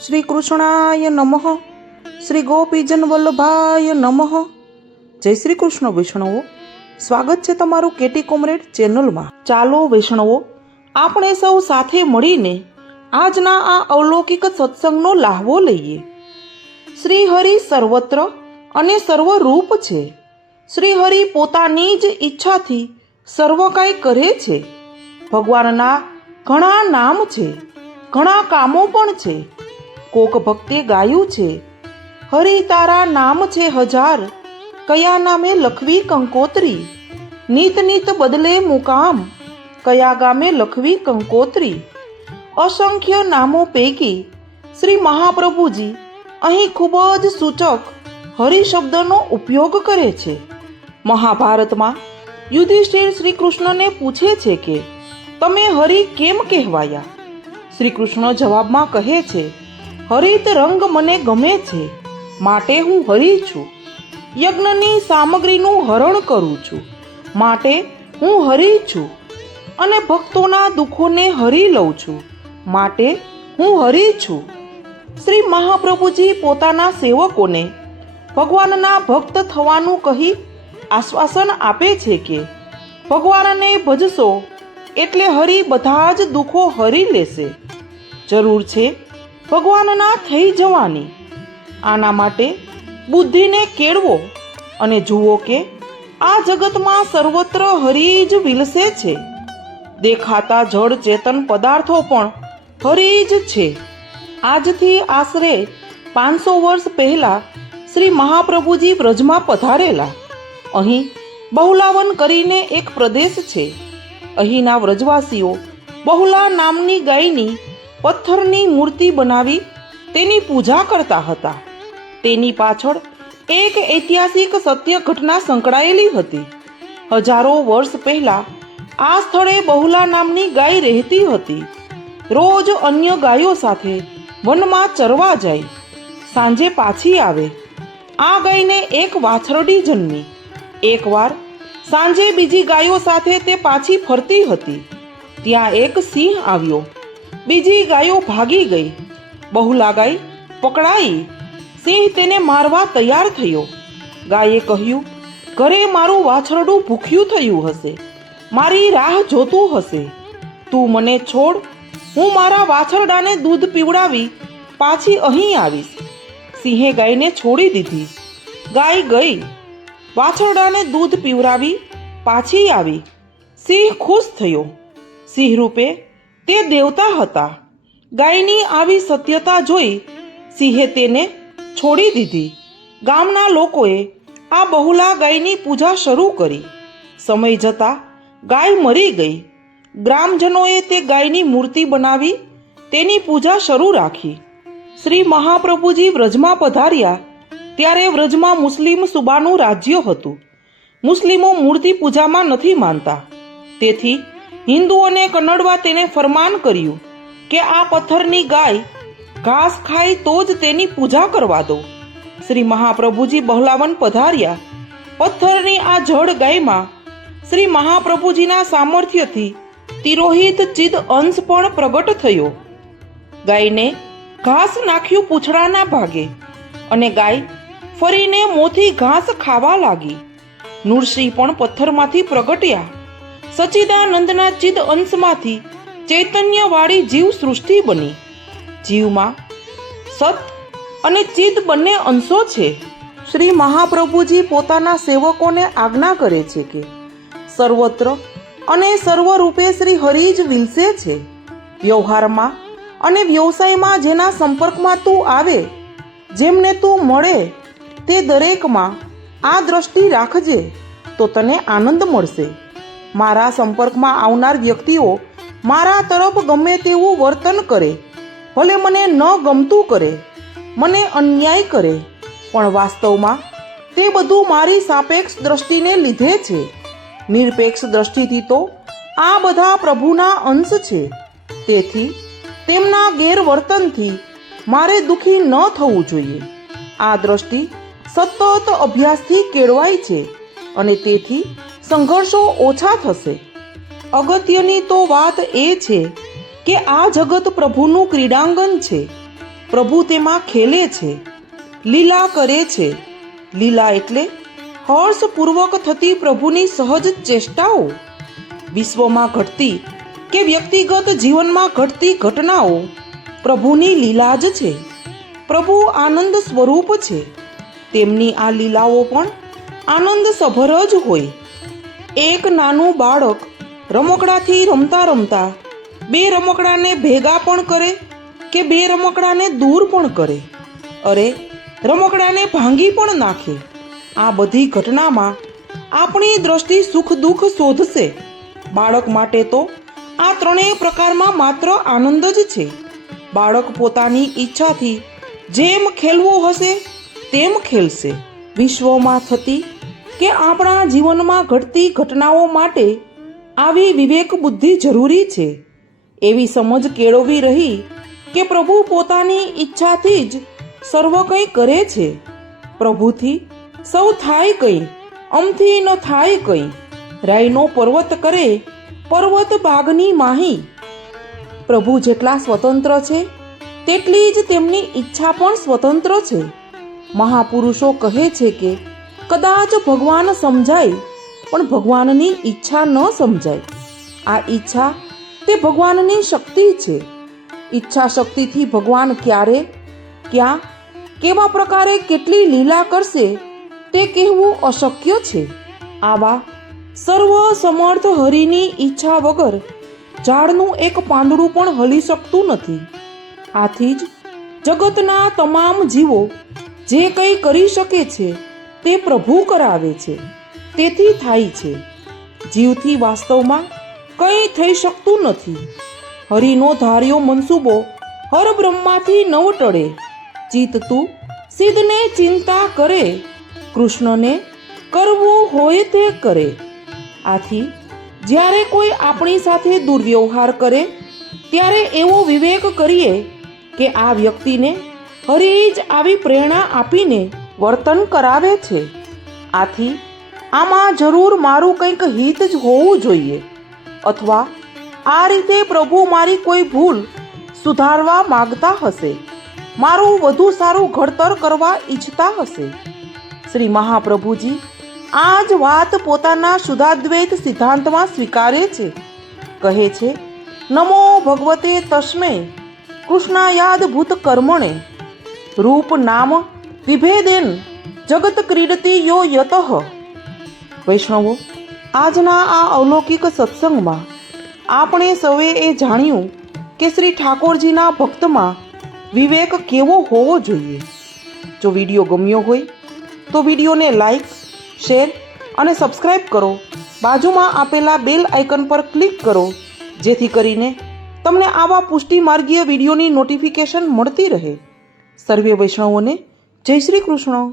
શ્રી કૃષ્ણાય નમઃ. શ્રી ગોપીજન વલ્લભાય નમઃ. જય શ્રી કૃષ્ણ વૈષ્ણવો, સ્વાગત છે તમારું કેટી કોમરેડ ચેનલમાં. ચાલો વૈષ્ણવો, આપણે સૌ સાથે મળીને આજના આ અલૌકિક સત્સંગનો લાહવો લઈએ. શ્રી હરિ સર્વત્ર અને સર્વરૂપ છે. શ્રી હરિ પોતાની જ ઈચ્છાથી સર્વ કાંઈ કરે છે. ભગવાનના ઘણા નામ છે, ઘણા કામો પણ છે. કોક ભક્તે ગાયું છે, હરિ તારા નામ છે હજાર, કયા નામે લખવી કંકોત્રી. નીત નીત બદલે મુકામ, કયા ગામે લખવી કંકોત્રી. અસંખ્ય નામો પૈકી શ્રી મહાપ્રભુજી અહીં ખૂબ જ સૂચક હરિ શબ્દનો ઉપયોગ કરે છે. મહાભારતમાં યુધિષ્ઠિર શ્રી કૃષ્ણને પૂછે છે કે તમે હરિ કેમ કહેવાયા? શ્રી કૃષ્ણ જવાબમાં કહે છે, હરિત રંગ મને ગમે છે, માટે હું હરિ છું. યજ્ઞની સામગ્રીનું હરણ કરું છું, માટે હું હરિ છું. અને ભક્તોના દુઃખોને હરી લઉં છું, માટે હું હરિ છું. શ્રી મહાપ્રભુજી પોતાના સેવકોને ભગવાનના ભક્ત થવાનું કહી આશ્વાસન આપે છે કે ભગવાનને ભજશો એટલે હરિ બધા જ દુઃખો હરી લેશે. જરૂર છે ભગવાનના થઈ જવાની. આના માટે બુદ્ધિને કેળવો અને જુઓ કે આ જગતમાં સર્વત્ર હરિ જ વિલસે છે. દેખાતા જળ ચેતન પદાર્થો પણ હરિ જ છે. આજથી આશરે 500 વર્ષ પહેલા શ્રી મહાપ્રભુજી વ્રજમાં પધારેલા. અહીં બહુલાવન કરીને એક પ્રદેશ છે. અહીંના વ્રજવાસીઓ બહુલા નામની ગાયની પથ્થરની મૂર્તિ બનાવી તેની પૂજા કરતા હતા. તેની પાછળ એક ઐતિહાસિક સત્ય ઘટના સંકળાયેલી હતી. હજારો વર્ષ પહેલા આ સ્થળે બહુલા નામની ગાય રહેતી હતી. રોજ અન્ય ગાયો સાથે વનમાં ચરવા જાય, સાંજે પાછી આવે. આ ગાયને એક વાછરડી જન્મી. એકવાર સાંજે બીજી ગાયો સાથે તે પાછી ફરતી હતી. ત્યાં એક સિંહ આવ્યો. બીજી ગાયો ભાગી ગઈ. બહુલા ગાય પકડાઈ. સિંહ તેને મારવા તૈયાર થયો. ગાયે કહ્યું, ઘરે મારું વાછરડું ભૂખ્યું થયું હશે, મારી રાહ જોતું હશે. તું મને છોડ, હું મારા વાછરડાને દૂધ પીવડાવી પાછી અહીં આવીશ. સિંહે ગાયને છોડી દીધી. ગાય ગઈ, વાછરડાને દૂધ પીવડાવી પાછી આવી. સિંહ ખુશ થયો. સિંહ રૂપે તે દેવતા હતા. ગાયની આવી સત્યતા જોઈ સિંહે તેને છોડી દીધી. ગામના લોકોએ આ બહુલા ગાયની પૂજા શરૂ કરી. સમય જતાં ગાય મરી ગઈ. ગ્રામજનોએ તે ગાયની મૂર્તિ બનાવી તેની પૂજા શરૂ રાખી. શ્રી મહાપ્રભુજી વ્રજમાં પધાર્યા ત્યારે વ્રજમાં મુસ્લિમ સુબાનું રાજ્ય હતું. મુસ્લિમો મૂર્તિ પૂજામાં નથી માનતા. તેથી હિન્દુઓને કનડવા તેને ફરમાન કર્યું કે આ પથ્થરની ગાય ઘાસ ખાય તો જ તેની પૂજા કરવા દો. શ્રી મહાપ્રભુજી બહલાવન પધાર્યા. પથ્થરની આ જડ ગાયમાં શ્રી મહાપ્રભુજીના સામર્થ્યથી તિરોહિત ચિદ અંશ પણ પ્રગટ થયો. ગાયને ઘાસ નાખ્યું પૂંછડાના ભાગે અને ગાય ફરીને મોથી ઘાસ ખાવા લાગી. નૃસિંહ પણ પથ્થરમાંથી પ્રગટ્યા. સચ્ચિદાનંદના ચિદ અંશમાંથી ચૈતન્યવાળી જીવ સૃષ્ટિ બની. જીવમાં સત અને ચિદ બંને અંશો છે. શ્રી મહાપ્રભુજી પોતાના સેવકોને આજ્ઞા કરે છે કે સર્વત્ર અને સર્વરૂપે શ્રી હરિ જ વિલસે છે. વ્યવહારમાં અને વ્યવસાયમાં જેના સંપર્કમાં તું આવે, જેમને તું મળે, તે દરેકમાં આ દ્રષ્ટિ રાખજે તો તને આનંદ મળશે. મારા સંપર્કમાં આવનાર વ્યક્તિઓ મારા તરફ ગમે તેવું વર્તન કરે, ભલે મને ન ગમતું કરે, મને અન્યાય કરે, પણ વાસ્તવમાં તે બધું મારી સાપેક્ષ દ્રષ્ટિને લીધે છે. નિરપેક્ષ દ્રષ્ટિથી તો આ બધા પ્રભુના અંશ છે. તેથી તેમના ગેરવર્તનથી મારે દુઃખી ન થવું જોઈએ. આ દ્રષ્ટિ સતત અભ્યાસથી કેળવાય છે અને તેથી સંઘર્ષો ઓછા થશે. અગત્યની તો વાત એ છે કે આ જગત પ્રભુનું ક્રીડાંગણ છે. પ્રભુ તેમાં ખેલે છે, લીલા કરે છે. લીલા એટલે હર્ષપૂર્વક થતી પ્રભુની સહજ ચેષ્ટાઓ. વિશ્વમાં ઘટતી કે વ્યક્તિગત જીવનમાં ઘટતી ઘટનાઓ પ્રભુની લીલા જ છે. પ્રભુ આનંદ સ્વરૂપ છે. તેમની આ લીલાઓ પણ આનંદ સભર જ હોય. એક નાનું બાળક રમકડાથી રમતા રમતા બે રમકડાને ભેગા પણ કરે કે બે રમકડાને દૂર પણ કરે, અરે રમકડાને ભાંગી પણ નાખે. આ બધી ઘટનામાં આપણી દ્રષ્ટિ સુખ દુઃખ શોધશે. બાળક માટે તો આ ત્રણેય પ્રકારમાં માત્ર આનંદ જ છે. બાળક પોતાની ઈચ્છાથી જેમ ખેલવું હશે તેમ ખેલશે. વિશ્વમાં થતી કે આપણા જીવનમાં ઘટતી ઘટનાઓ માટે આવી વિવેક બુદ્ધિ જરૂરી છે. એવી સમજ કેળવવી રહી કે પ્રભુ પોતાની ઈચ્છાથી જ સર્વ કંઈ કરે છે. પ્રભુથી સૌ થાય કંઈ, અમથી ન થાય કંઈ. રાઈનો પર્વત કરે પર્વત બાગની માહી. પ્રભુ જેટલા સ્વતંત્ર છે તેટલી જ તેમની ઈચ્છા પણ સ્વતંત્ર છે. મહાપુરુષો કહે છે કે કદાચ ભગવાન સમજાય પણ ભગવાનની ઈચ્છા ન સમજાય. આ ઈચ્છા તે ભગવાનની શક્તિ છે. ઈચ્છા શક્તિથી ભગવાન ક્યારે, ક્યાં, કેવા પ્રકારે કેટલી લીલા કરશે તે કહેવું અશક્ય છે. આવા સર્વ સમર્થ હરિની ઈચ્છા વગર ઝાડનું એક પાંદડું પણ હલી શકતું નથી. આથી જ જગતના તમામ જીવો જે કંઈ કરી શકે છે તે પ્રભુ કરાવે છે, તેથી થાય છે. જીવથી વાસ્તવમાં કંઈ થઈ શકતું નથી. હરિનો ધાર્યો મનસૂબો હર બ્રહ્માથી નવ ટળે. ચિત્ત તું સિદ્ધને ચિંતા કરે, કૃષ્ણને કરવું હોય તે કરે. આથી જ્યારે કોઈ આપણી સાથે દુર્વ્યવહાર કરે ત્યારે એવો વિવેક કરીએ કે આ વ્યક્તિને હરિ જ આવી પ્રેરણા આપીને વર્તન કરાવે છે. આથી આમાં જરૂર મારું કંઈક હિત જ હોવું જોઈએ, અથવા આ રીતે પ્રભુ મારી કોઈ ભૂલ સુધારવા માગતા હશે, મારું વધુ સારું ઘડતર કરવા ઈચ્છતા હશે. શ્રી મહાપ્રભુજી આ જ વાત પોતાના શુદ્ધાદ્વૈત સિદ્ધાંતમાં સ્વીકારે છે. કહે છે, નમો ભગવતે તસ્મૈ કૃષ્ણાયાદ ભૂત કર્મણે રૂપ નામ વિભેદેન જગત ક્રીડતી યો યતઃ. વૈષ્ણવો, આજના આ અલૌકિક સત્સંગમાં આપણે સૌએ એ જાણ્યું કે શ્રી ઠાકોરજીના ભક્તમાં વિવેક કેવો હોવો જોઈએ. જો વિડીયો ગમ્યો હોય તો વિડીયોને લાઈક, શેર અને સબસ્ક્રાઈબ કરો. બાજુમાં આપેલા બેલ આઇકન પર ક્લિક કરો, જેથી કરીને તમને આવા પુષ્ટિ માર્ગીય વિડીયોની નોટિફિકેશન મળતી રહે. સર્વે વૈષ્ણવોને જય શ્રી કૃષ્ણ.